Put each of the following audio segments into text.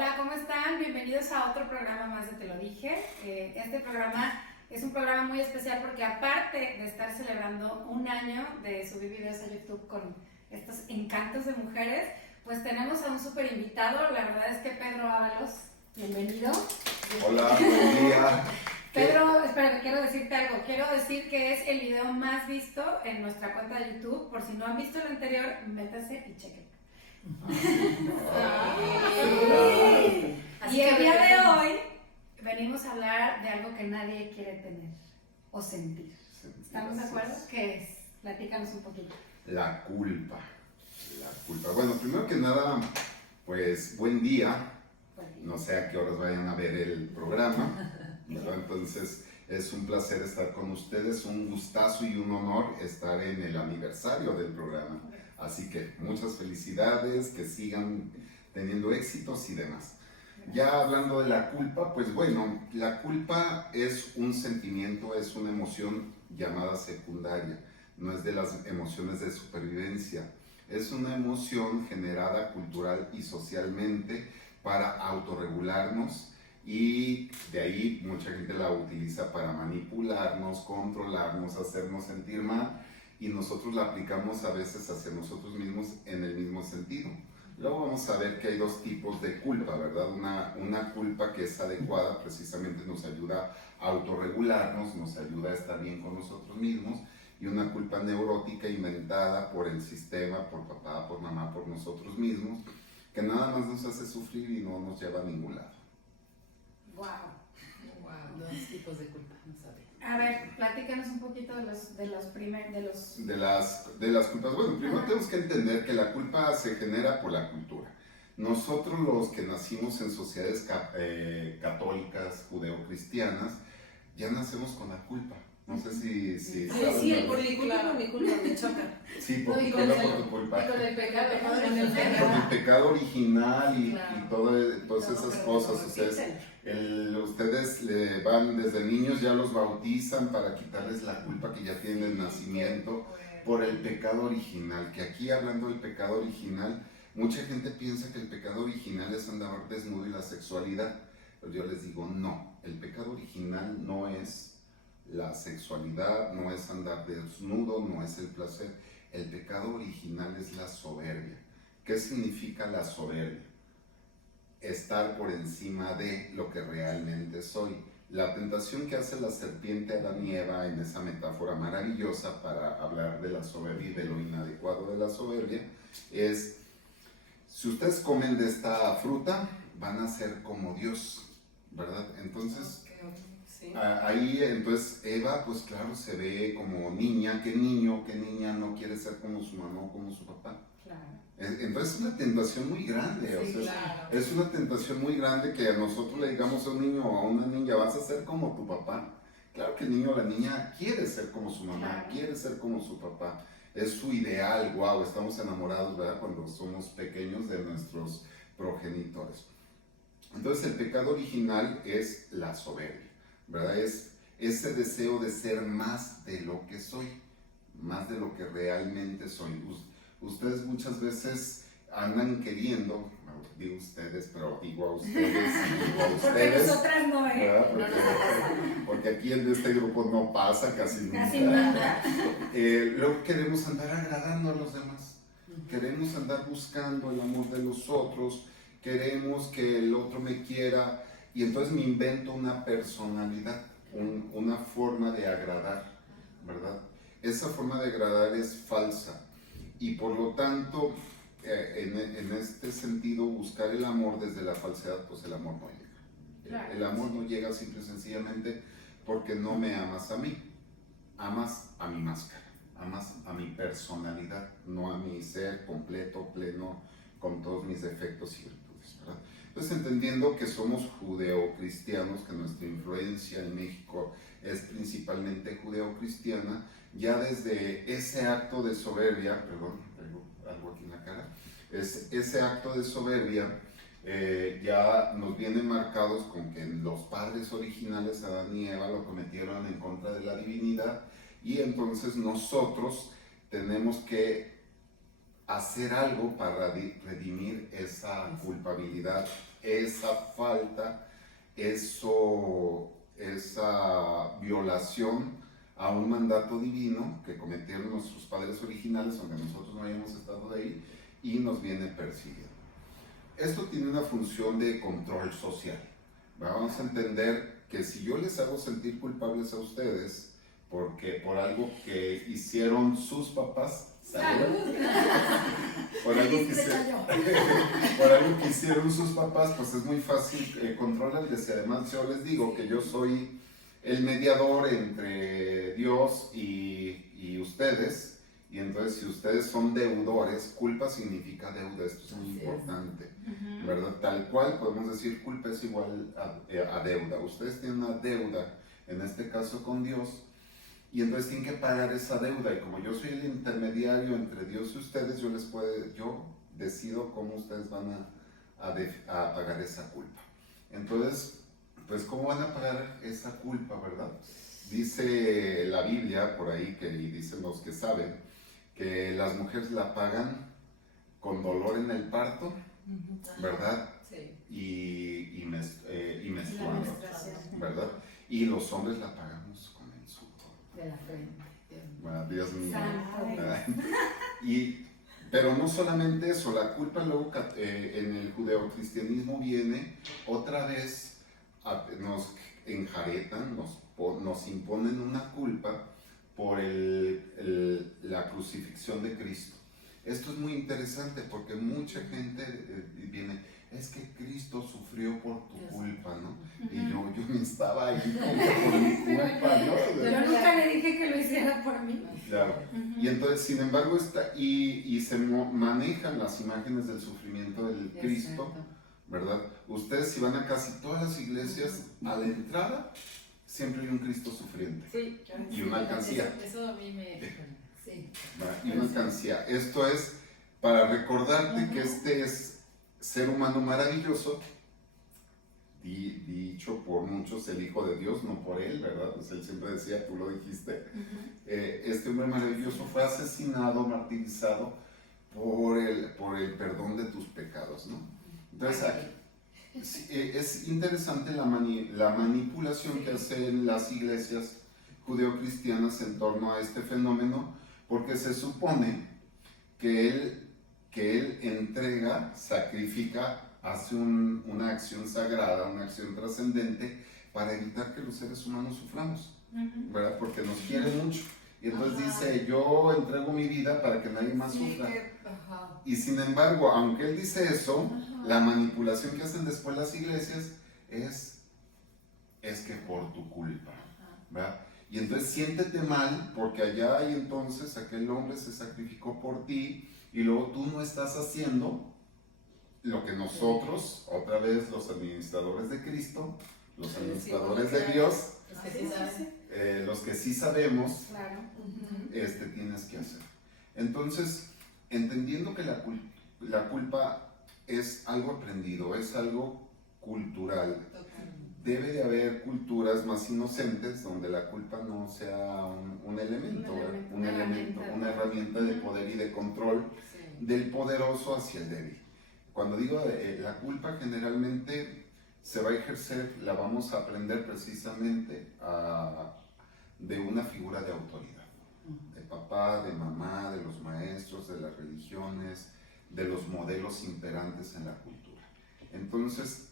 Hola, ¿cómo están? Bienvenidos a otro programa más de Te lo dije. Este programa es un programa muy especial porque aparte de estar celebrando un año de subir videos a YouTube con estos encantos de mujeres, pues tenemos a un súper invitado. La verdad es que Pedro Ábalos, bienvenido. Hola, buen día. Pedro, espera, quiero decirte algo. Quiero decir que es el video más visto en nuestra cuenta de YouTube. Por si no han visto el anterior, métanse y chequen. Y el día de hoy venimos a hablar de algo que nadie quiere tener o sentir. ¿Estamos de acuerdo? ¿Qué es? Platícanos un poquito. La culpa. Bueno, primero que nada, pues buen día. No sé a qué horas vayan a ver el programa, ¿verdad? Entonces es un placer estar con ustedes, un gustazo y un honor estar en el aniversario del programa. Así que muchas felicidades, que sigan teniendo éxitos y demás. Ya hablando de la culpa, pues bueno, la culpa es un sentimiento, es una emoción llamada secundaria, no es de las emociones de supervivencia, es una emoción generada cultural y socialmente para autorregularnos y de ahí mucha gente la utiliza para manipularnos, controlarnos, hacernos sentir mal y nosotros la aplicamos a veces hacia nosotros mismos en el mismo sentido. Luego vamos a ver que hay dos tipos de culpa, ¿verdad? Una culpa que es adecuada, precisamente nos ayuda a autorregularnos, nos ayuda a estar bien con nosotros mismos, y una culpa neurótica inventada por el sistema, por papá, por mamá, por nosotros mismos, que nada más nos hace sufrir y no nos lleva a ningún lado. Wow. Dos tipos de culpa, no sabía. A ver, platícanos un poquito de las culpas. Bueno, primero tenemos que entender que la culpa se genera por la cultura. Nosotros los que nacimos en sociedades católicas, judeocristianas, ya nacemos con la culpa. No sé si Sí, saben, por mi culpa me choca. Sí, por tu culpa, por tu culpa. Y con el pecado, Con el pecado original y todas esas cosas. O sea, ustedes le van desde niños, ya los bautizan para quitarles la culpa que ya tienen el nacimiento por el pecado original. Que aquí, hablando del pecado original, mucha gente piensa que el pecado original es andar desnudo y la sexualidad. Pero yo les digo, no, el pecado original no es la sexualidad, no es andar desnudo, no es el placer. El pecado original es la soberbia. ¿Qué significa la soberbia? Estar por encima de lo que realmente soy. La tentación que hace la serpiente a Adán y Eva en esa metáfora maravillosa para hablar de la soberbia y de lo inadecuado de la soberbia es: si ustedes comen de esta fruta, van a ser como Dios, ¿verdad? Entonces, sí. Ahí entonces Eva, pues claro, se ve como niña. ¿Qué niño, qué niña no quiere ser como su mamá o como su papá? Claro. Entonces es una tentación muy grande, sí, o sea, claro. Es una tentación muy grande que a nosotros le digamos a un niño o a una niña, vas a ser como tu papá. Claro que el niño o la niña quiere ser como su mamá, claro, quiere ser como su papá. Es su ideal, wow, estamos enamorados, ¿verdad? Cuando somos pequeños de nuestros progenitores. Entonces el pecado original es la soberbia, ¿verdad? Es ese deseo de ser más de lo que soy, más de lo que realmente soy. Ustedes muchas veces andan queriendo, digo ustedes, pero digo a ustedes, porque nosotras no, porque aquí en este grupo no pasa casi nunca. Casi nada. Luego queremos andar agradando a los demás, queremos andar buscando el amor de los otros, queremos que el otro me quiera, y entonces me invento una personalidad, una forma de agradar, ¿verdad? Esa forma de agradar es falsa. Y por lo tanto, en este sentido, buscar el amor desde la falsedad, pues el amor no llega. Claro, el amor no llega simple y sencillamente porque no me amas a mí. Amas a mi máscara, amas a mi personalidad, no a mi ser completo, pleno, con todos mis defectos y virtudes, ¿verdad? Entonces, entendiendo que somos judeocristianos, que nuestra influencia en México es principalmente judeocristiana, ya desde ese acto de soberbia, perdón, tengo algo aquí en la cara, ese acto de soberbia ya nos vienen marcados con que los padres originales, Adán y Eva, lo cometieron en contra de la divinidad, y entonces nosotros tenemos que hacer algo para redimir esa culpabilidad esa falta, esa violación a un mandato divino que cometieron nuestros padres originales, aunque nosotros no hayamos estado de ahí, y nos viene persiguiendo. Esto tiene una función de control social. Vamos a entender que si yo les hago sentir culpables a ustedes porque por algo que hicieron sus papás, por algo que hicieron sus papás, pues es muy fácil controlarles. Y además yo les digo que yo soy el mediador entre Dios y ustedes. Y entonces si ustedes son deudores, culpa significa deuda, esto es muy importante, ¿verdad? Tal cual podemos decir culpa es igual a deuda. Ustedes tienen una deuda, en este caso con Dios, y entonces tienen que pagar esa deuda. Y como yo soy el intermediario entre Dios y ustedes, yo decido cómo ustedes van a pagar esa culpa. Entonces, pues ¿cómo van a pagar esa culpa, verdad? Dice la Biblia por ahí, y dicen los que saben, que las mujeres la pagan con dolor en el parto, ¿verdad? Sí. Y menstruando, ¿verdad? Y los hombres la pagamos con el sudor de la frente. Bueno, Dios mío. Pero no solamente eso, la culpa luego en el judeocristianismo viene otra vez, nos enjaretan, nos imponen una culpa por la crucifixión de Cristo. Esto es muy interesante porque mucha gente viene, es que Cristo sufrió por tu culpa, ¿no? Y yo ni estaba ahí por mi culpa, ¿no? Yo nunca le dije que lo hiciera por mí. Claro. Y entonces, sin embargo, y se manejan las imágenes del sufrimiento del Cristo, ¿verdad? Ustedes si van a casi todas las iglesias, a la entrada, siempre hay un Cristo sufriente. Sí, y una alcancía. Eso a mí me... Sí. Y una alcancía. Esto es para recordarte que este es ser humano maravilloso, dicho por muchos el Hijo de Dios, no por él, ¿verdad? Pues él siempre decía, tú lo dijiste. Este hombre maravilloso fue asesinado, martirizado por el perdón de tus pecados, ¿no? Entonces, es interesante la manipulación que hacen las iglesias judeocristianas en torno a este fenómeno, porque se supone que él entrega, sacrifica, hace una acción sagrada, una acción trascendente para evitar que los seres humanos suframos, ¿verdad? Porque nos quiere mucho. Y entonces dice, yo entrego mi vida para que nadie más sufra. Y sin embargo, aunque él dice eso, la manipulación que hacen después las iglesias es que por tu culpa, ¿verdad? Y entonces siéntete mal porque allá y entonces aquel hombre se sacrificó por ti y luego tú no estás haciendo lo que nosotros, otra vez los administradores de Cristo, los administradores de Dios, los que sí sabemos, tienes que hacer. Entonces, entendiendo que la culpa es algo aprendido, es algo cultural, debe de haber culturas más inocentes donde la culpa no sea un elemento, una herramienta de poder y de control del poderoso hacia el débil. Cuando digo la culpa, generalmente se va a ejercer, la vamos a aprender precisamente de una figura de autoridad, de papá, de mamá, de los maestros, de las religiones, de los modelos imperantes en la cultura. Entonces,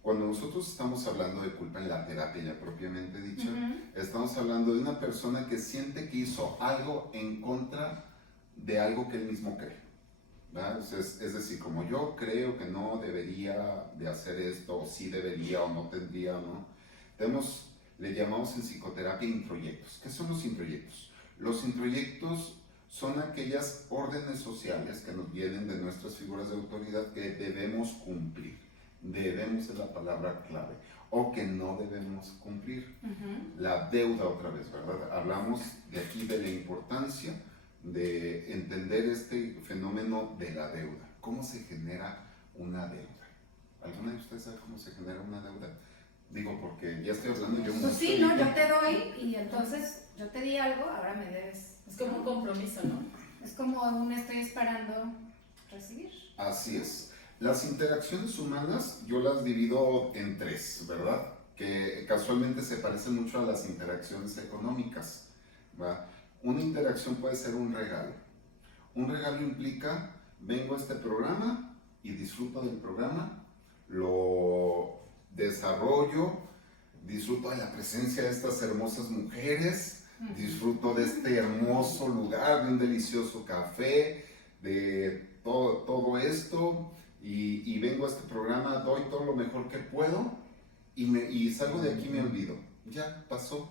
cuando nosotros estamos hablando de culpa en la terapia ya propiamente dicha, estamos hablando de una persona que siente que hizo algo en contra de algo que él mismo cree. Es decir, como yo creo que no debería de hacer esto, o sí debería o no tendría, ¿no? Le llamamos en psicoterapia introyectos. ¿Qué son los introyectos? Los introyectos son aquellas órdenes sociales que nos vienen de nuestras figuras de autoridad que debemos cumplir. Debemos es la palabra clave, o que no debemos cumplir. La deuda otra vez, ¿verdad? Hablamos de aquí de la importancia de entender este fenómeno de la deuda. ¿Cómo se genera una deuda? ¿Alguna de ustedes sabe cómo se genera una deuda? Digo, porque ya estoy hablando yo. Pues sí, ¿no? Yo te doy y entonces yo te di algo, ahora me debes. Es como un compromiso, ¿no? Es como estoy esperando recibir. Así es. Las interacciones humanas yo las divido en tres, ¿verdad? Que casualmente se parecen mucho a las interacciones económicas, ¿va? Una interacción puede ser un regalo. Un regalo implica, vengo a este programa y disfruto del programa, lo desarrollo, disfruto de la presencia de estas hermosas mujeres, disfruto de este hermoso lugar, de un delicioso café, de todo esto, y vengo a este programa, doy todo lo mejor que puedo y salgo de aquí y me olvido. Ya pasó,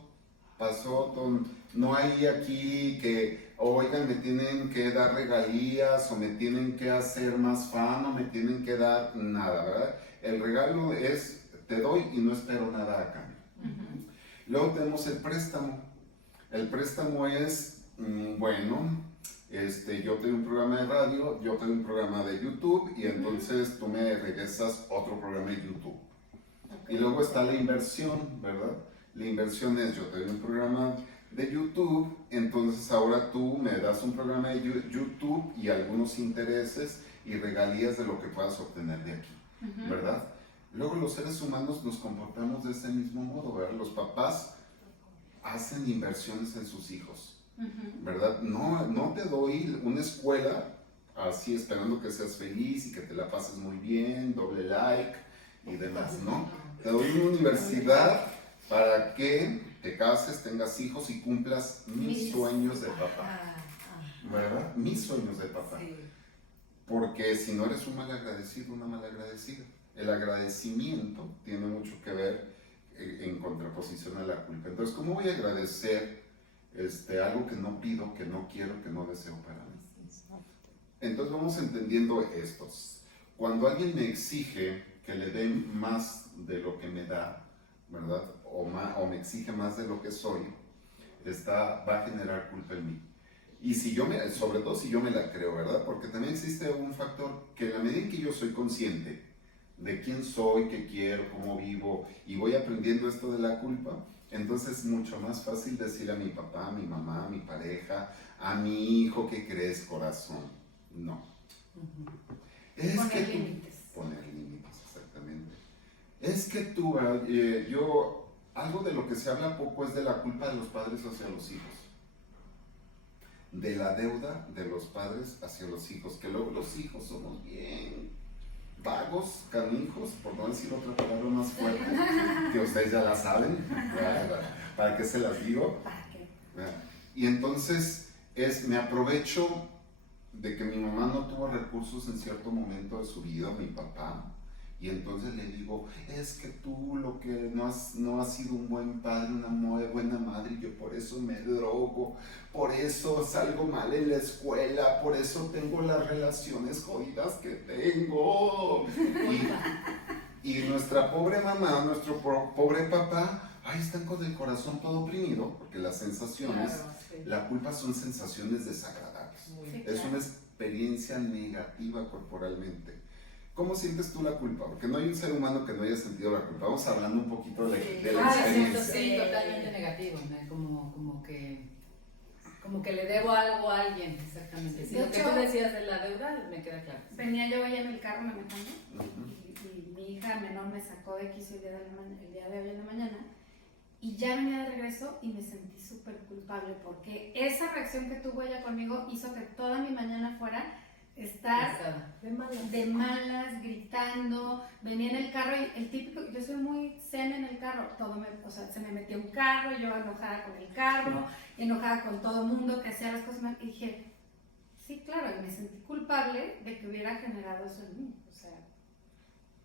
no hay aquí que, oigan, me tienen que dar regalías o me tienen que hacer más fan o me tienen que dar nada, ¿verdad? El regalo es, te doy y no espero nada a cambio. Luego tenemos el préstamo. El préstamo es, bueno, yo tengo un programa de radio, yo tengo un programa de YouTube y entonces tú me regresas otro programa de YouTube. Y luego está la inversión, ¿verdad? La inversión es, yo te doy un programa de YouTube, entonces ahora tú me das un programa de YouTube y algunos intereses y regalías de lo que puedas obtener de aquí, ¿verdad? Luego los seres humanos nos comportamos de ese mismo modo, ¿verdad? Los papás hacen inversiones en sus hijos, ¿verdad? No te doy una escuela así esperando que seas feliz y que te la pases muy bien, doble like y demás, ¿no? Te doy una universidad para que te cases, tengas hijos y cumplas mis sueños de papá, ¿verdad? Mis sueños de papá. Porque si no eres un mal agradecido, una mala agradecida. El agradecimiento tiene mucho que ver en contraposición a la culpa. Entonces, ¿cómo voy a agradecer algo que no pido, que no quiero, que no deseo para mí? Entonces vamos entendiendo estos. Cuando alguien me exige que le dé más de lo que me da, ¿verdad? O me exige más de lo que soy, va a generar culpa en mí. Y sobre todo si yo me la creo, ¿verdad? Porque también existe un factor que en la medida en que yo soy consciente de quién soy, qué quiero, cómo vivo, y voy aprendiendo esto de la culpa, entonces es mucho más fácil decir a mi papá, a mi mamá, a mi pareja, a mi hijo, ¿qué crees, corazón? No. Poner límites. Poner límites, exactamente. Es que tú, algo de lo que se habla poco es de la culpa de los padres hacia los hijos. De la deuda de los padres hacia los hijos, que luego los hijos somos bien vagos, canijos, por no decir otra palabra más fuerte, que ustedes ya la saben, ¿para qué se las digo? Y entonces me aprovecho de que mi mamá no tuvo recursos en cierto momento de su vida, mi papá, y entonces le digo, es que tú lo que no has sido un buen padre, una buena madre, y yo por eso me drogo, por eso salgo mal en la escuela, por eso tengo las relaciones jodidas que tengo. Y nuestra pobre mamá, nuestro pobre papá, ahí están con el corazón todo oprimido, porque las sensaciones, claro, sí. La culpa son sensaciones desagradables. Sí, claro. Es una experiencia negativa corporalmente. ¿Cómo sientes tú la culpa? Porque no hay un ser humano que no haya sentido la culpa. Vamos hablando un poquito de la experiencia. Sí, totalmente negativo, ¿no? Como que le debo algo a alguien, exactamente. Sí, lo que tú decías de la deuda me queda claro. Venía yo en el carro manejando y mi hija menor me sacó de quicio el día de hoy en la mañana y ya venía de regreso y me sentí súper culpable porque esa reacción que tuvo ella conmigo hizo que toda mi mañana fuera estar de malas, gritando. Venía en el carro y el típico, yo soy muy zen en el carro, se me metió un carro, yo enojada con el carro, enojada con todo el mundo que hacía las cosas mal, y dije, sí, claro, y me sentí culpable de que hubiera generado eso en mí,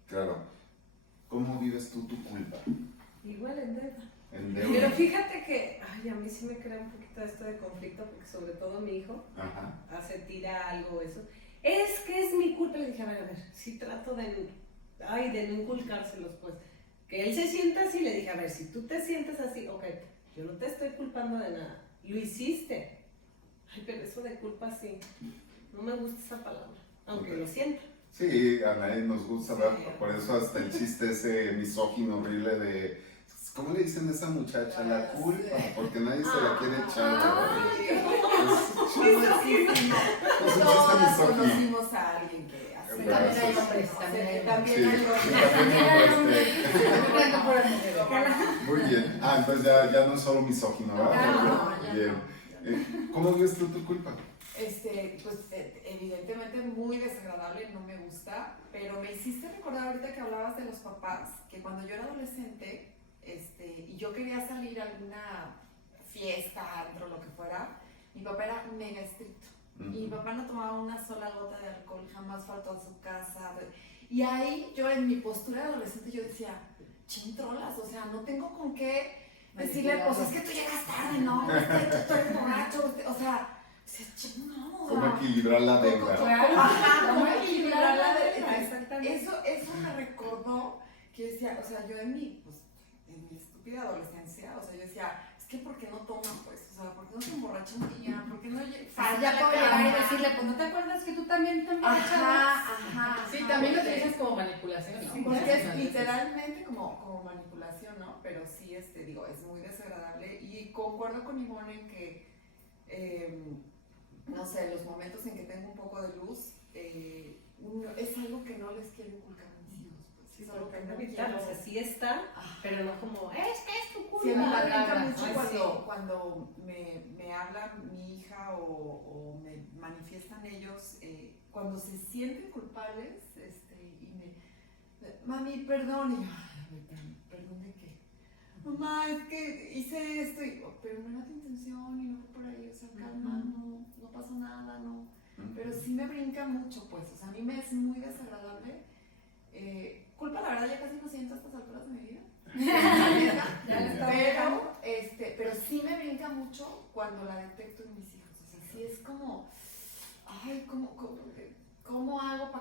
Claro. ¿Cómo vives tú tu culpa? Igual en deuda. Pero fíjate que, a mí sí me crea un poquito esto de conflicto, porque sobre todo mi hijo tira algo, eso. Es que es mi culpa. Le dije, a ver, si trato de no inculcárselos, pues. Que él se sienta así, le dije, a ver, si tú te sientes así, ok, yo no te estoy culpando de nada. Lo hiciste. Ay, pero eso de culpa sí. No me gusta esa palabra, aunque lo sienta. Sí, a nadie nos gusta, ¿verdad? Por eso hasta el chiste ese misógino horrible de... ¿Cómo le dicen a esa muchacha? La culpa, porque nadie se la quiere echar. Todos conocimos a alguien que hace Sí, también hay hombres, también hay hombres. Sí, muy bien. Entonces ya no es solo misógino, ¿verdad? No, bien. ¿Cómo ves tú tu culpa? Pues evidentemente muy desagradable, no me gusta, pero me hiciste recordar ahorita que hablabas de los papás, que cuando yo era adolescente, y yo quería salir a alguna fiesta, antro, lo que fuera, mi papá era mega estricto. Y mi papá no tomaba una sola gota de alcohol, jamás faltó a su casa. Y ahí yo en mi postura de adolescente yo decía, chintrolas, o sea, no tengo con qué decirle, pues es que tú llegas tarde, ¿no? Tú eres borracho, o sea, no. ¿Cómo equilibrar la deuda? ¿Cómo equilibrar la deuda? Exactamente. Eso me recordó que decía, o sea, yo en mi estúpida adolescencia, o sea, yo decía, es que ¿por qué no toman, pues? O sea, ¿por qué no se emborrachan un día? ¿Por qué no ya puedo llegar y decirle, pues no te acuerdas que tú también te emborrachabas. Sí, también lo utilizas como manipulación, ¿no? Porque es literalmente como manipulación, ¿no? Pero sí, digo, es muy desagradable y concuerdo con Ivonne en que, no sé, los momentos en que tengo un poco de luz, es algo que no les quiero inculcar a mis hijos. Pues, sí, pero no evitarlo, o sea, sí está, pero no como, es que es tu culpa. Sí, me brinca mucho cuando me habla mi hija o me manifiestan ellos, cuando se sienten culpables, mami, perdón, y yo, ay, perdón de qué. Mamá, es que hice esto, pero no era tu intención y no fue por ahí, o sea, calma, no pasó nada, no. Pero sí me brinca mucho, pues, o sea, a mí me es muy desagradable. Culpa, la verdad, ya casi no siento a estas alturas de mi vida. Pero sí me brinca mucho cuando la detecto en mis hijos. O sea, sí es como, ay, ¿cómo hago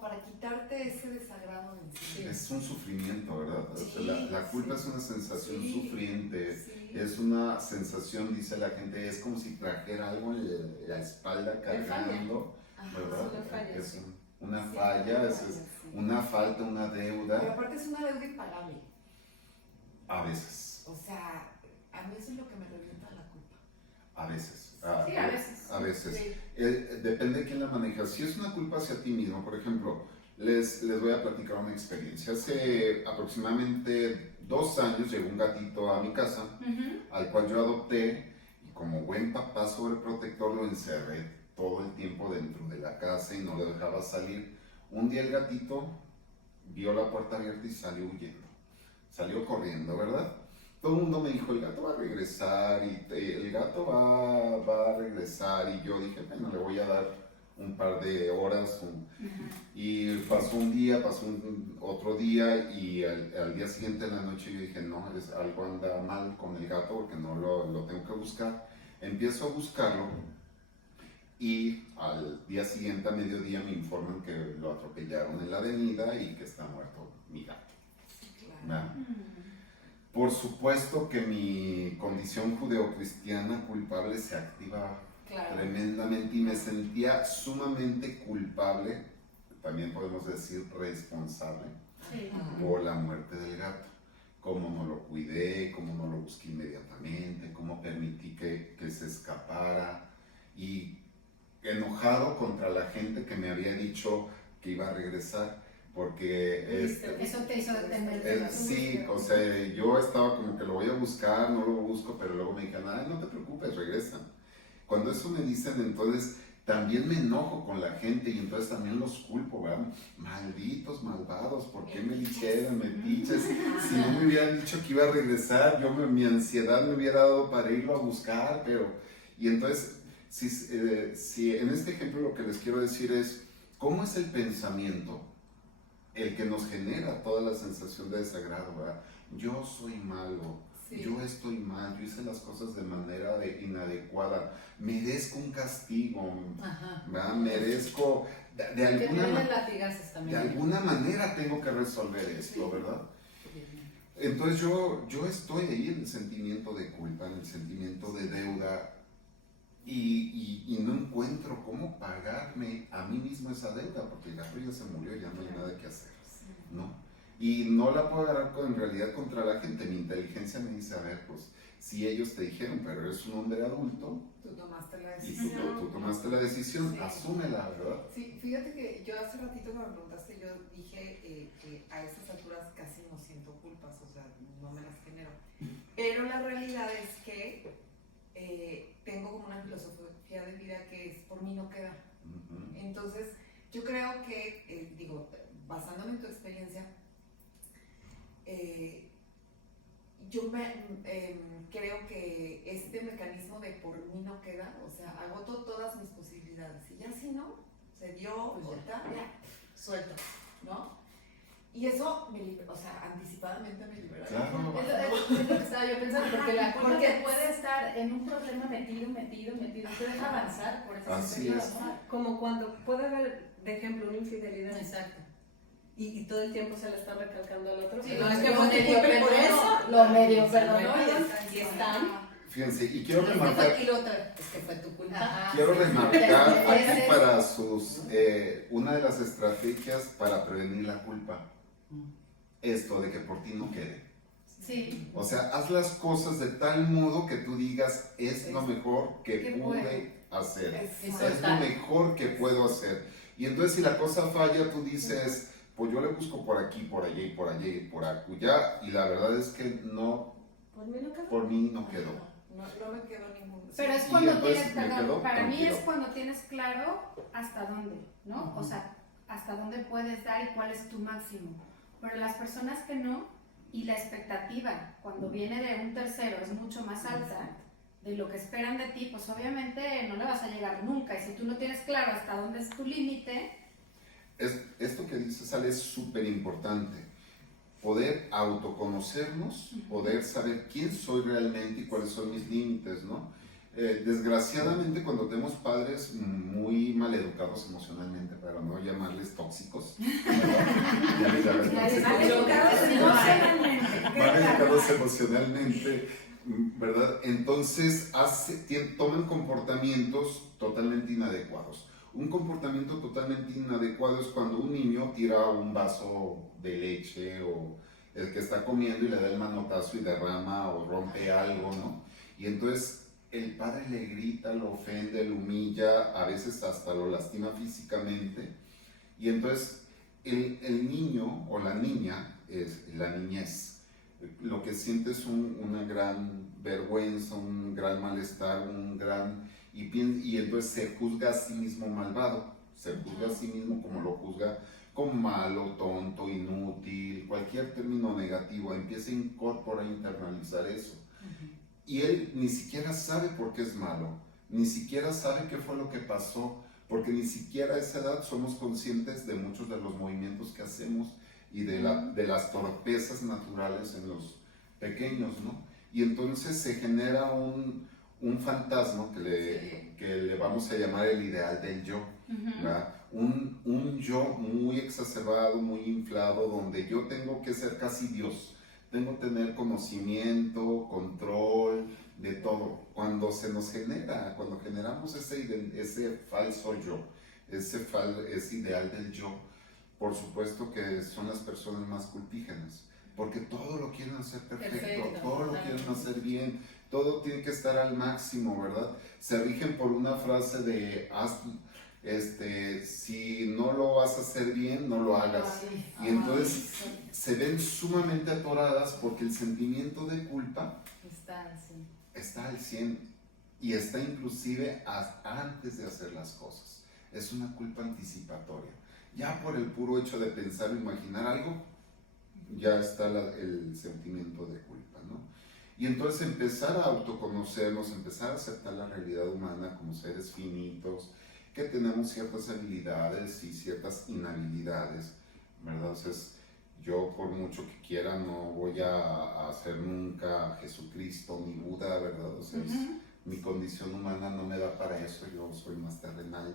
para quitarte ese desagrado de encima? Es un sufrimiento, ¿verdad? Sí, o sea, la culpa es una sensación sufriente, sí. es una sensación, dice la gente, es como si trajera algo en la espalda cargando, ¿verdad? Una falla, es sí. una falla, es una falta, una deuda. Pero aparte es una deuda impagable. A veces. O sea, a mí eso es lo que me revienta la culpa. A veces. Sí, a veces. A veces. Sí. Depende de quién la maneja. Si es una culpa hacia ti mismo, por ejemplo, les voy a platicar una experiencia. Hace aproximadamente 2 años llegó un gatito a mi casa, al cual yo adopté, y como buen papá sobreprotector lo encerré todo el tiempo dentro de la casa y no lo dejaba salir. Un día el gatito vio la puerta abierta y salió huyendo. Salió corriendo, ¿verdad? Todo el mundo me dijo, el gato va a regresar, y el gato va a regresar, y yo dije, bueno, le voy a dar un par de horas, y pasó un día, pasó otro día, y al día siguiente en la noche yo dije, no, algo anda mal con el gato, porque no lo tengo que buscar. Empiezo a buscarlo, y al día siguiente, a mediodía, me informan que lo atropellaron en la avenida y que está muerto mi gato. Claro. Por supuesto que mi condición judeocristiana culpable se activa tremendamente y me sentía sumamente culpable, también podemos decir responsable, por la muerte del gato. Cómo no lo cuidé, cómo no lo busqué inmediatamente, cómo permití que se escapara, y enojado contra la gente que me había dicho que iba a regresar. Porque eso te hizo detener. sí, o sea, yo estaba como que lo voy a buscar, no lo busco, pero luego me dijeron, ay, no te preocupes, regresa. Cuando eso me dicen, entonces también me enojo con la gente y entonces también los culpo, ¿verdad? Malditos, malvados, ¿por qué me dijeron, metiches? Si no me hubieran dicho que iba a regresar, mi ansiedad me hubiera dado para irlo a buscar, pero... Y entonces, si en este ejemplo lo que les quiero decir es, ¿cómo es el pensamiento el que nos genera toda la sensación de desagrado, ¿verdad? Yo soy malo, yo estoy mal, yo hice las cosas de manera inadecuada, merezco un castigo, ¿verdad? Merezco, de alguna manera tengo que resolver esto, ¿verdad? Entonces yo estoy ahí en el sentimiento de culpa, en el sentimiento de deuda, y no encuentro cómo pagarme a mí mismo esa deuda, porque el gato ya se murió, ya no hay nada que hacer, ¿no? Y no la puedo agarrar en realidad contra la gente. Mi inteligencia me dice, a ver, pues, si ellos te dijeron, pero eres un hombre adulto, Tú tomaste la y decisión. tú tomaste la decisión, Sí. asúmela, ¿verdad? Sí, fíjate que yo hace ratito que me preguntaste, yo dije que a estas alturas casi no siento culpas, o sea, no me las genero. Pero la realidad es que tengo como una filosofía de vida que es por mí no queda. Ujú. Entonces, yo creo que, digo, basándome en tu experiencia, yo creo que este mecanismo de por mí no queda, o sea, agoto todas mis posibilidades. Y ya si no, se dio, Pues ya, suelto, ¿no? Y eso, o sea, anticipadamente me libera. Claro. Es lo que estaba yo pensando, porque la culpa Porque te puede estar en un problema metido, te deja avanzar por esa Así situación. es. Como cuando puede haber, de ejemplo, una infidelidad Exacto. y todo el tiempo se le está recalcando al otro. Sí, no, es lo que fue tu medio culpa y por perdonó, eso. lo medio Se perdonó recuerdan y y están. Fíjense, y quiero Es que remarcar, fue- y lo otro, es que fue tu culpa. Ajá. quiero remarcar Ese aquí es- para sus, una de las estrategias para prevenir la culpa, esto de que por ti no quede. Sí. O sea, haz las cosas de tal modo que tú digas, es lo mejor que ¿Qué pude hacer. Y Es lo soltar. mejor que puedo hacer. Y entonces si la cosa falla, tú dices, pues yo le busco por aquí, por allá y por allá y por acullá. Y la verdad es que no, Por mí no quedó. por mí no quedó. No me quedó ningún. Pero es Y cuando entonces tienes, me perdón, quedo para mí tranquilo. es cuando tienes claro hasta dónde, ¿no? O sea, hasta dónde puedes dar y cuál es tu máximo. Pero las personas que no, y la expectativa cuando viene de un tercero es mucho más alta de lo que esperan de ti, pues obviamente no le vas a llegar nunca. Y si tú no tienes claro hasta dónde es tu límite, Esto que dices, Ale, es súper importante. Poder autoconocernos, poder saber quién soy realmente y cuáles son mis límites, ¿no? Desgraciadamente, cuando tenemos padres muy mal educados emocionalmente, para no llamarles tóxicos, ¿verdad? Ya ves, Mal mal educados emocionalmente. mal educados emocionalmente, ¿verdad? Entonces toman comportamientos totalmente inadecuados. Un comportamiento totalmente inadecuado es cuando un niño tira un vaso de leche o el que está comiendo y le da el manotazo y derrama o rompe algo, ¿no? Y entonces el padre le grita, lo ofende, lo humilla, a veces hasta lo lastima físicamente. Y entonces el niño o la niña, la niñez, lo que siente es una gran vergüenza, un gran malestar, y entonces se juzga a sí mismo malvado, se juzga a sí mismo como lo juzga, como malo, tonto, inútil, cualquier término negativo, empieza a incorporar, a internalizar eso. Y él ni siquiera sabe por qué es malo, ni siquiera sabe qué fue lo que pasó, porque ni siquiera a esa edad somos conscientes de muchos de los movimientos que hacemos y de las torpezas naturales en los pequeños, ¿no? Y entonces se genera un fantasma que le vamos a llamar el ideal del yo, ¿verdad? Un yo muy exacerbado, muy inflado, donde yo tengo que ser casi Dios, tengo que tener conocimiento, control de todo. Cuando generamos ese falso yo, ese ideal del yo, por supuesto que son las personas más culpígenas, porque todo lo quieren hacer perfecto, todo lo quieren hacer bien, todo tiene que estar al máximo, ¿verdad? Se rigen por una frase de si no lo vas a hacer bien, no lo hagas. Y entonces se ven sumamente atoradas porque el sentimiento de culpa está al 100 y está inclusive antes de hacer las cosas. Es una culpa anticipatoria. Ya por el puro hecho de pensar o imaginar algo, ya está el sentimiento de culpa, ¿no? Y entonces empezar a autoconocernos, empezar a aceptar la realidad humana como seres finitos, que tenemos ciertas habilidades y ciertas inhabilidades, ¿verdad? Entonces, yo por mucho que quiera no voy a ser nunca Jesucristo ni Buda, ¿verdad? O sea, mi condición humana no me da para eso, yo soy más terrenal,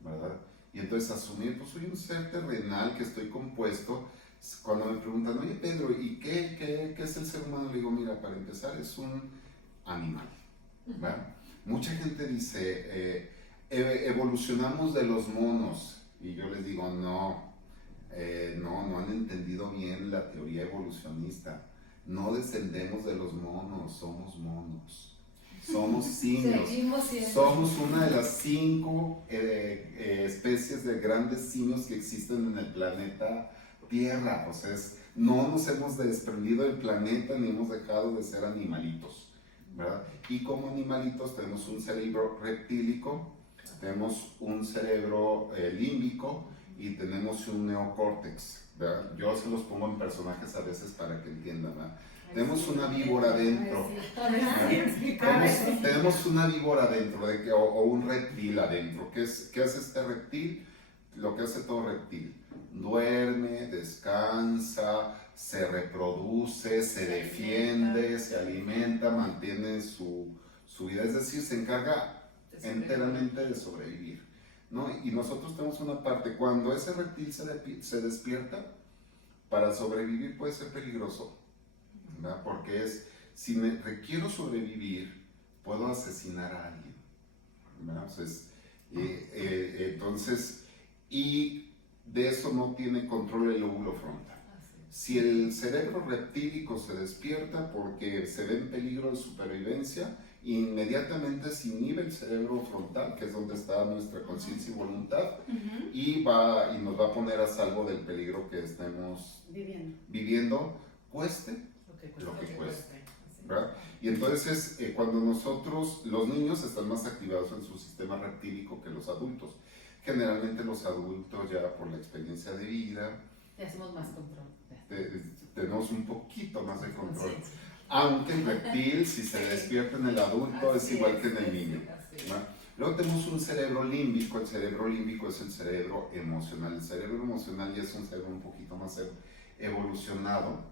¿verdad? Y entonces asumir, pues soy un ser terrenal que estoy compuesto. Cuando me preguntan, oye Pedro, ¿y qué es el ser humano? Le digo, mira, para empezar es un animal, ¿verdad? Mucha gente dice, evolucionamos de los monos, y yo les digo, no, no han entendido bien la teoría evolucionista. No descendemos de los monos, somos monos. Somos simios. Somos una de las 5 especies de grandes simios que existen en el planeta Tierra. O sea, no nos hemos desprendido del planeta ni hemos dejado de ser animalitos, ¿verdad? Y como animalitos tenemos un cerebro reptílico, tenemos un cerebro límbico y tenemos un neocórtex, ¿verdad? Yo se los pongo en personajes a veces para que entiendan, ¿verdad? Tenemos una víbora dentro. Tenemos una víbora dentro o un reptil adentro. ¿Qué hace este reptil? Lo que hace todo reptil. Duerme, descansa, se reproduce, se defiende, se alimenta, mantiene su vida. Es decir, se encarga enteramente de sobrevivir, ¿no? Y nosotros tenemos una parte, cuando ese reptil se despierta, para sobrevivir puede ser peligroso, ¿verdad? Porque si me requiero sobrevivir, puedo asesinar a alguien, ¿verdad? Entonces, y de eso no tiene control el lóbulo frontal. Si el cerebro reptílico se despierta porque se ve en peligro de supervivencia, inmediatamente se inhibe el cerebro frontal, que es donde está nuestra conciencia y voluntad, y nos va a poner a salvo del peligro que estemos viviendo, cueste lo que cueste, ¿verdad? Y entonces, cuando los niños están más activados en su sistema reptílico que los adultos. Generalmente los adultos ya por la experiencia de vida hacemos más control. Tenemos un poquito más de control. Aunque el reptil, si se despierta en el adulto, es igual que en el niño, ¿no? Luego tenemos un cerebro límbico. El cerebro límbico es el cerebro emocional. El cerebro emocional ya es un cerebro un poquito más evolucionado.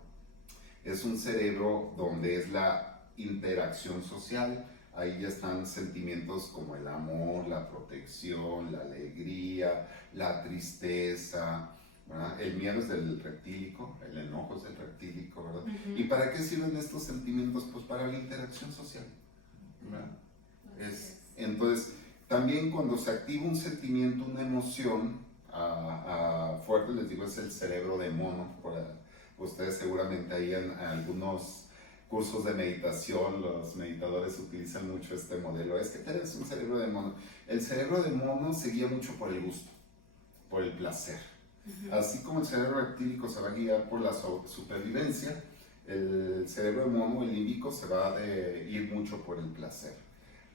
Es un cerebro donde es la interacción social. Ahí ya están sentimientos como el amor, la protección, la alegría, la tristeza, ¿verdad? El miedo es del reptílico, el enojo es del reptílico, ¿verdad? ¿Y para qué sirven estos sentimientos? Pues para la interacción social, ¿verdad? Entonces, también cuando se activa un sentimiento, una emoción fuerte, les digo, es el cerebro de mono. Ustedes seguramente ahí en algunos cursos de meditación, los meditadores utilizan mucho este modelo. Es que tienes un cerebro de mono. El cerebro de mono se guía mucho por el gusto, por el placer. Así como el cerebro reptílico se va a guiar por la supervivencia, el cerebro de mono, el límbico, se va a ir mucho por el placer,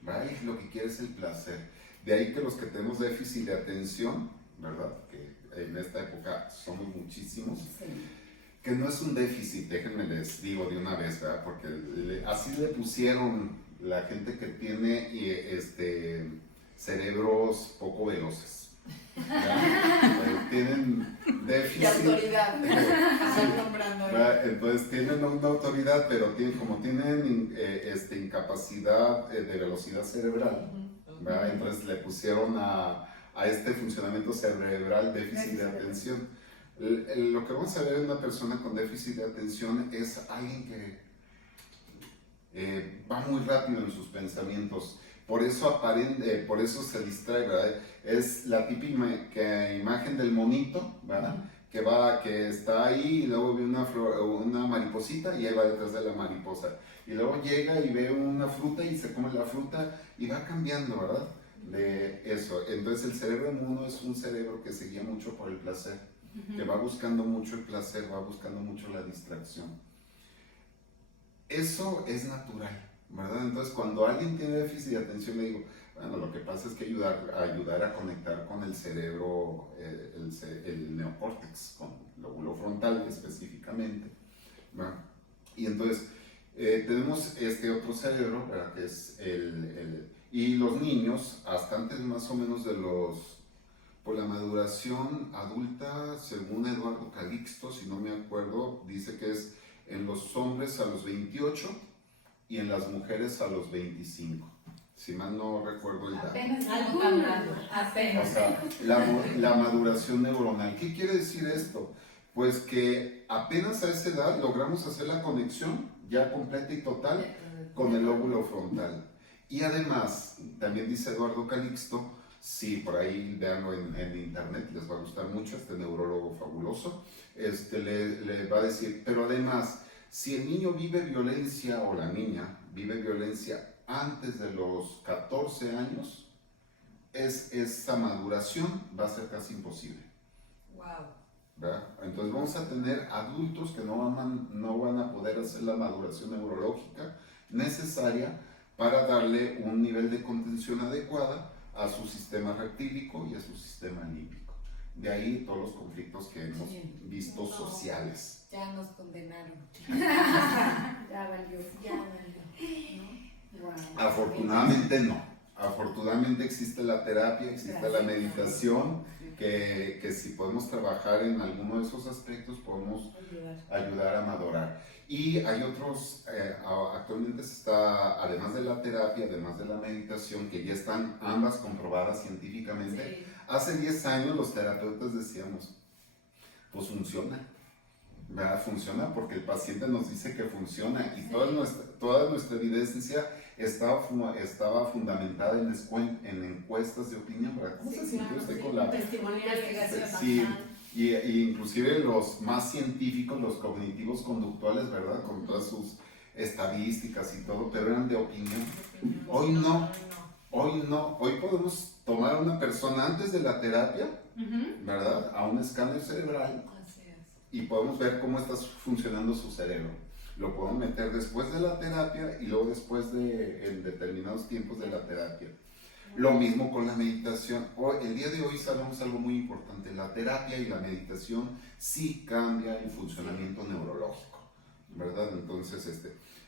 ¿verdad? Y lo que quiere es el placer. De ahí que los que tenemos déficit de atención, ¿verdad? Que en esta época somos muchísimos. Que no es un déficit, déjenme les digo de una vez, ¿verdad? Porque así le pusieron la gente que tiene cerebros poco veloces. Tienen déficit. Y autoridad. Sí. Entonces tienen una autoridad, pero como tienen incapacidad de velocidad cerebral, ¿verdad? Entonces le pusieron a este funcionamiento cerebral déficit de atención. Lo que vamos a ver en una persona con déficit de atención es alguien que va muy rápido en sus pensamientos, por eso se distrae, ¿verdad? Es la típica imagen del monito, ¿verdad? Que está ahí y luego ve una mariposita y ahí va detrás de la mariposa. Y luego llega y ve una fruta y se come la fruta y va cambiando, ¿verdad? De eso. Entonces el cerebro mono es un cerebro que se guía mucho por el placer, que va buscando mucho el placer, va buscando mucho la distracción. Eso es natural, ¿verdad? Entonces cuando alguien tiene déficit de atención, le digo, bueno, lo que pasa es que ayudar a conectar con el cerebro, el neocórtex, con el lóbulo frontal específicamente, ¿verdad? Y entonces tenemos este otro cerebro, ¿verdad? Que es y los niños, hasta antes más o menos por la maduración adulta, según Eduardo Calixto, si no me acuerdo, dice que es en los hombres a los 28 y en las mujeres a los 25. Si mal no recuerdo el dato. Apenas. O sea, la maduración neuronal. ¿Qué quiere decir esto? Pues que apenas a esa edad logramos hacer la conexión ya completa y total con el lóbulo frontal. Y además, también dice Eduardo Calixto, Sí, por ahí véanlo en internet, les va a gustar mucho, este neurólogo fabuloso, le va a decir, pero además, si el niño vive violencia o la niña vive violencia antes de los 14 años, esa maduración va a ser casi imposible. Wow. ¿Verdad? Entonces vamos a tener adultos que no van a poder hacer la maduración neurológica necesaria para darle un nivel de contención adecuada a su sistema reptílico y a su sistema límbico. De ahí todos los conflictos que hemos visto sociales. Ya nos condenaron. Ya valió. Ya valió. ¿No? Wow. Afortunadamente no. Afortunadamente existe la terapia, existe la meditación, que si podemos trabajar en alguno de esos aspectos podemos ayudar a madurar. Y hay otros, actualmente está, además de la terapia, además de la meditación, que ya están ambas comprobadas científicamente. Sí. Hace 10 años los terapeutas decíamos, pues funciona, ¿verdad? Funciona porque el paciente nos dice que funciona y toda nuestra evidencia estaba fundamentada en encuestas de opinión, ¿verdad? ¿Cómo se sintió usted con la testimonial? Sí, y inclusive los más científicos, los cognitivos conductuales, ¿verdad? Con todas sus estadísticas y todo, pero eran de opinión. Hoy no. Hoy podemos tomar a una persona antes de la terapia, ¿verdad? A un escáner cerebral y podemos ver cómo está funcionando su cerebro. Lo podemos meter después de la terapia y luego después en determinados tiempos de la terapia. Lo mismo con la meditación. El día de hoy sabemos algo muy importante. La terapia y la meditación sí cambia el funcionamiento neurológico, ¿verdad? Entonces,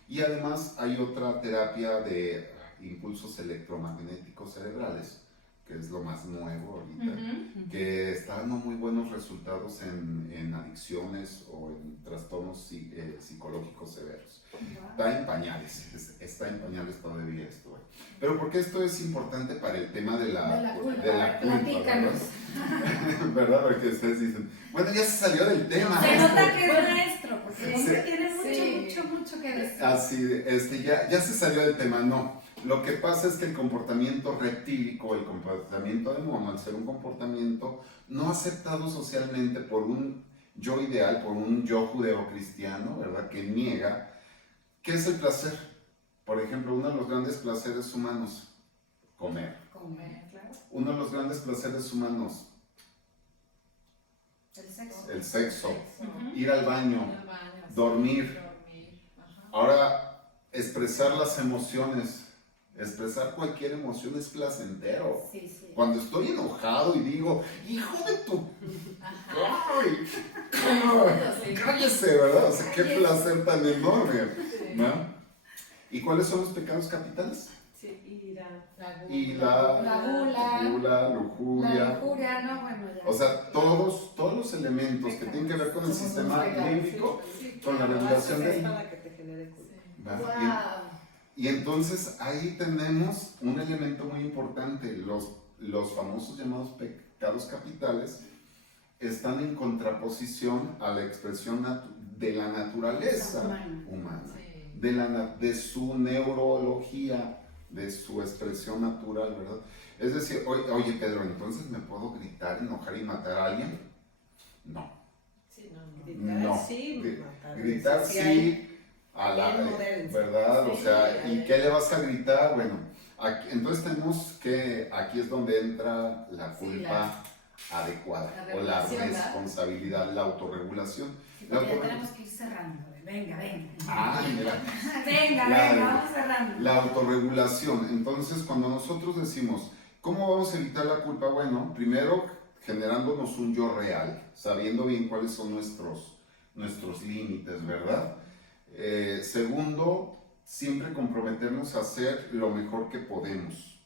y además hay otra terapia de impulsos electromagnéticos cerebrales, que es lo más nuevo ahorita, que está dando muy buenos resultados en adicciones o en trastornos psicológicos severos. Está en pañales todavía esto. Pero porque esto es importante para el tema de la culpa, ¿verdad? ¿Verdad? Porque ustedes dicen, bueno, ya se salió del tema. Se nota que es maestro, porque siempre tiene mucho que decir. Así, ya se salió del tema, no. Lo que pasa es que el comportamiento reptílico, el comportamiento de mono, al ser un comportamiento no aceptado socialmente por un yo ideal, por un yo judeocristiano, ¿verdad? Que niega. ¿Qué es el placer? Por ejemplo, uno de los grandes placeres humanos, comer. Comer, claro. Uno de los grandes placeres humanos, el sexo. Ir al baño, dormir. Ahora, expresar las emociones. Expresar cualquier emoción es placentero. Sí. Cuando estoy enojado y digo, hijo de tu... ¡Ay! ¡Cállese! ¿Verdad? O sea, qué placer tan enorme, ¿no? ¿Y cuáles son los pecados capitales? Sí, y la gula, lujuria. La lujuria, no, bueno, ya. O sea, todos los elementos que tienen que ver con el sistema límbico, con la regulación de... para que te genere culpa. Y entonces ahí tenemos un elemento muy importante, los famosos llamados pecados capitales están en contraposición a la expresión de la naturaleza humana, de su neurología, de su expresión natural, ¿verdad? Es decir, oye Pedro, ¿entonces me puedo gritar, enojar y matar a alguien? No. Sí, gritar sí, matar. Gritar sí. ¿Verdad? O sea, ¿y qué le vas a gritar? Bueno, entonces tenemos que aquí es donde entra la culpa adecuada o la responsabilidad, la autorregulación. Ya tenemos que ir cerrando. Venga. Mira. Venga, vamos cerrando. La autorregulación. Entonces, cuando nosotros decimos, ¿cómo vamos a evitar la culpa? Bueno, primero generándonos un yo real, sabiendo bien cuáles son nuestros límites, ¿verdad? Segundo, siempre comprometernos a hacer lo mejor que podemos.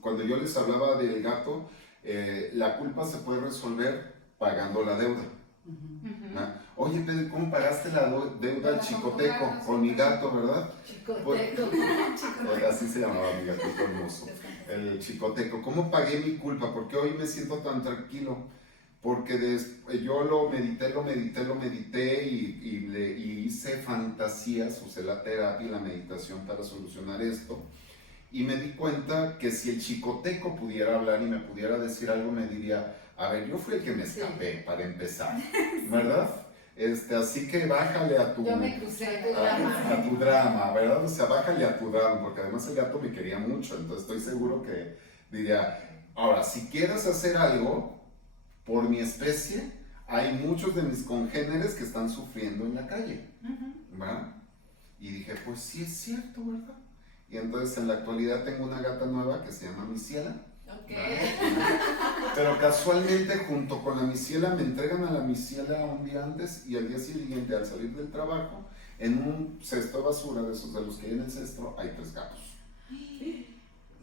Cuando yo les hablaba del gato, la culpa se puede resolver pagando la deuda. Oye, Pedro, ¿cómo pagaste la deuda al chicoteco con mi gato, verdad? Chicoteco. Así se llamaba mi gatito hermoso, el chicoteco. ¿Cómo pagué mi culpa? ¿Por qué hoy me siento tan tranquilo? Porque yo lo medité y hice fantasías, usé la terapia y la meditación para solucionar esto. y me di cuenta que si el chicoteco pudiera hablar y me pudiera decir algo, me diría, a ver, yo fui el que me escapé para empezar, ¿verdad? Así que bájale a tu... Yo me crucé a tu drama, ¿verdad? O sea, bájale a tu drama, porque además el gato me quería mucho, entonces estoy seguro que diría, ahora, si quieres hacer algo por mi especie, hay muchos de mis congéneres que están sufriendo en la calle, ¿verdad? Y dije, pues sí es cierto, ¿verdad? Y entonces en la actualidad tengo una gata nueva que se llama Misiela. Okay. Pero casualmente junto con la Misiela me entregan a la Misiela un día antes y al día siguiente al salir del trabajo en un cesto de basura de esos de los que hay en el cesto hay 3 gatos.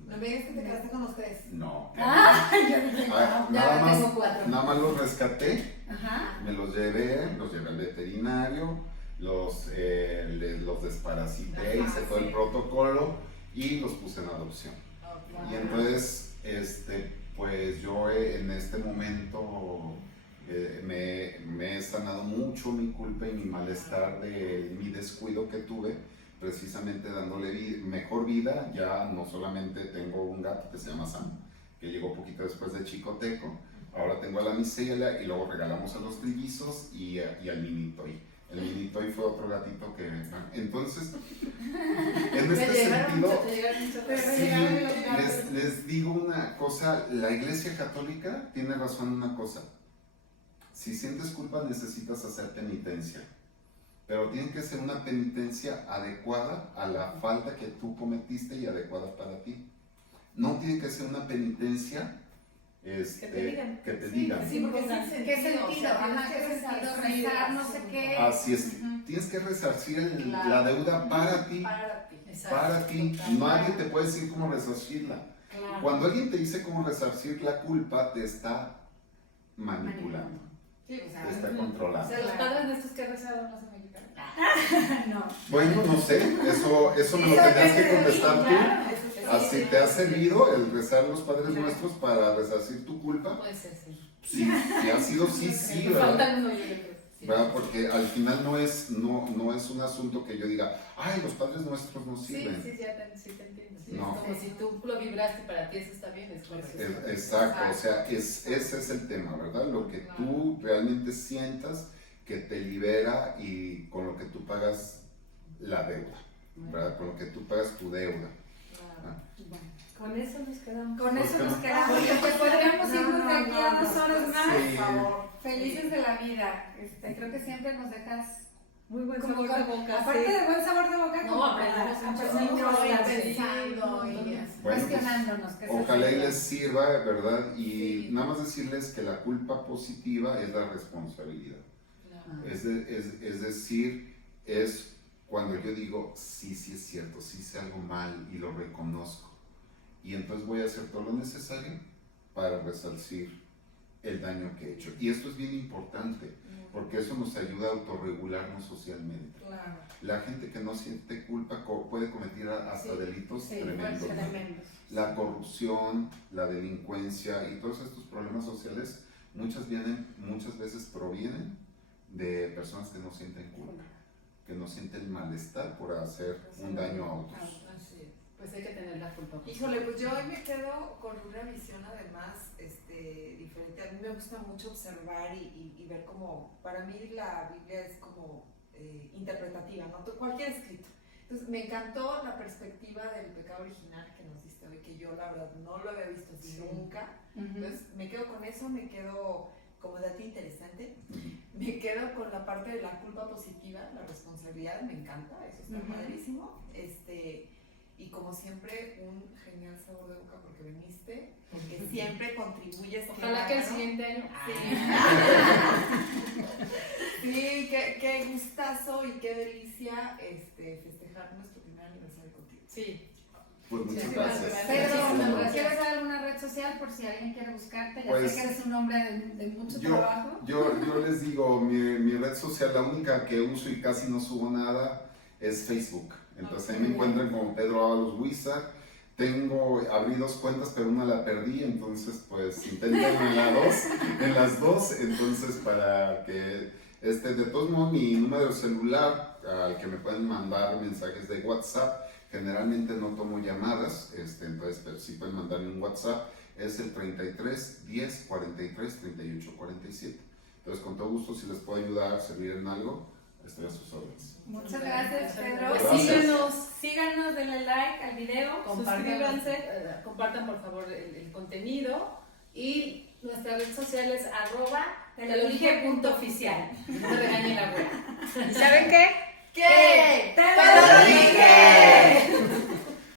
No me digas que te quedaste con los 3. No. Yo dije, Nada más los rescaté, Ajá. me los llevé al veterinario, los desparasité, hice todo el protocolo y los puse en adopción. Y entonces pues yo en este momento me he sanado mucho mi culpa y mi malestar de mi descuido que tuve, precisamente dándole mejor vida. Ya no solamente tengo un gato que se llama Sam, que llegó poquito después de Chicoteco, ahora tengo a la Misiela y luego regalamos a los trillizos y al Mini Toy. El Mini Toy fue otro gatito que... Entonces, en este sentido, sí, les digo una cosa, la Iglesia Católica tiene razón en una cosa. Si sientes culpa necesitas hacer penitencia, pero tiene que ser una penitencia adecuada a la falta que tú cometiste y adecuada para ti. No tiene que ser una penitencia que te digan. Sí, porque ¿Qué sentido? Ajá, ¿qué sentido? Rezar, no sé qué. Así es, tienes que resarcir la deuda para ti. Para ti. Nadie te puede decir cómo resarcirla. Claro. Cuando alguien te dice cómo resarcir la culpa, te está manipulando. Sí, o sea, Te está O controlando. sea, los padres nuestros que rezaron no se me quitan. No. Bueno, no sé, eso me lo tendrías que contestar tú. ¿Así te ha servido el rezar los Padres Nuestros para resarcir tu culpa? Puede ser, sí. Sí, y ha sido sí, Me ¿verdad? faltan unos, yo creo. Sí. ¿Verdad? Porque al final no es un asunto que yo diga, ay, los Padres Nuestros no Sí, sirven. sí, sí te entiendo. Sí, No. es como si tú lo vibraste para ti, eso está bien, es correcto. Exacto, o sea, ese es el tema, ¿verdad? Lo que tú realmente sientas que te libera y con lo que tú pagas la deuda, ¿verdad? Con lo que tú pagas tu deuda. Con eso nos quedamos. Con eso nos quedamos. Porque podríamos irnos de aquí a 2 horas más. Sí. Por favor. Felices de la vida. Creo que siempre nos dejas Muy buen como sabor de boca. aparte sí. de buen sabor de boca, No, como aprendemos para- mucho. aprendemos Sí, bastante. pensando y Bueno, pues, cuestionándonos. Que eso es ojalá y lindo. les sirva, ¿verdad? Y Sí. nada más decirles que la culpa positiva es la responsabilidad. Claro. Es decir, es cuando yo digo, sí es cierto, sí hice algo mal y lo reconozco. Y entonces voy a hacer todo lo necesario para resarcir el daño que he hecho. Y esto es bien importante, porque eso nos ayuda a autorregularnos socialmente. Claro. La gente que no siente culpa puede cometer hasta delitos Sí, tremendos. ¿no? tremendos. La corrupción, la delincuencia y todos estos problemas sociales muchas veces provienen de personas que no sienten culpa, que no sienten malestar por hacer un daño a otros. Así es. Pues hay que tener la culpa. Híjole, pues yo hoy me quedo con una visión además diferente. A mí me gusta mucho observar y ver cómo, para mí la Biblia es como interpretativa, ¿no? Cualquier escrito. Entonces me encantó la perspectiva del pecado original que nos diste hoy, que yo la verdad no lo había visto así nunca. Entonces me quedo con eso, me quedo como dato interesante. Me quedo con la parte de la culpa positiva, la responsabilidad, me encanta, eso está padrísimo. Y como siempre, un genial sabor de boca porque viniste, porque siempre contribuyes. Ojalá que el siguiente año. Sí, qué gustazo y qué delicia festejar nuestro primer aniversario contigo. Sí. Pues muchas Sí, gracias. Pedro, Gracias. ¿quieres dar alguna red social por si alguien quiere buscarte? Ya Pues, sé que eres un hombre de mucho trabajo. Yo les digo, mi red social, la única que uso y casi no subo nada, es Facebook. Entonces ahí me encuentran como Pedro Ábalos Huizar. Abrí 2 cuentas, pero una la perdí, entonces pues inténtenlo en las dos. Entonces para que, de todos modos, mi número de celular, al que me pueden mandar mensajes de WhatsApp, Generalmente no tomo llamadas, entonces pero sí pueden mandarme un WhatsApp, es el 33 10 43 38 47. Entonces con todo gusto, si les puedo ayudar, servir en algo, estoy a sus órdenes. Muchas gracias, Pedro. Gracias. Síganos, denle like al video, suscríbanse. Compartan por favor el contenido y nuestra red social es @teloDije.oficial. No me regañen la abuela. ¿Y saben qué? ¿Qué?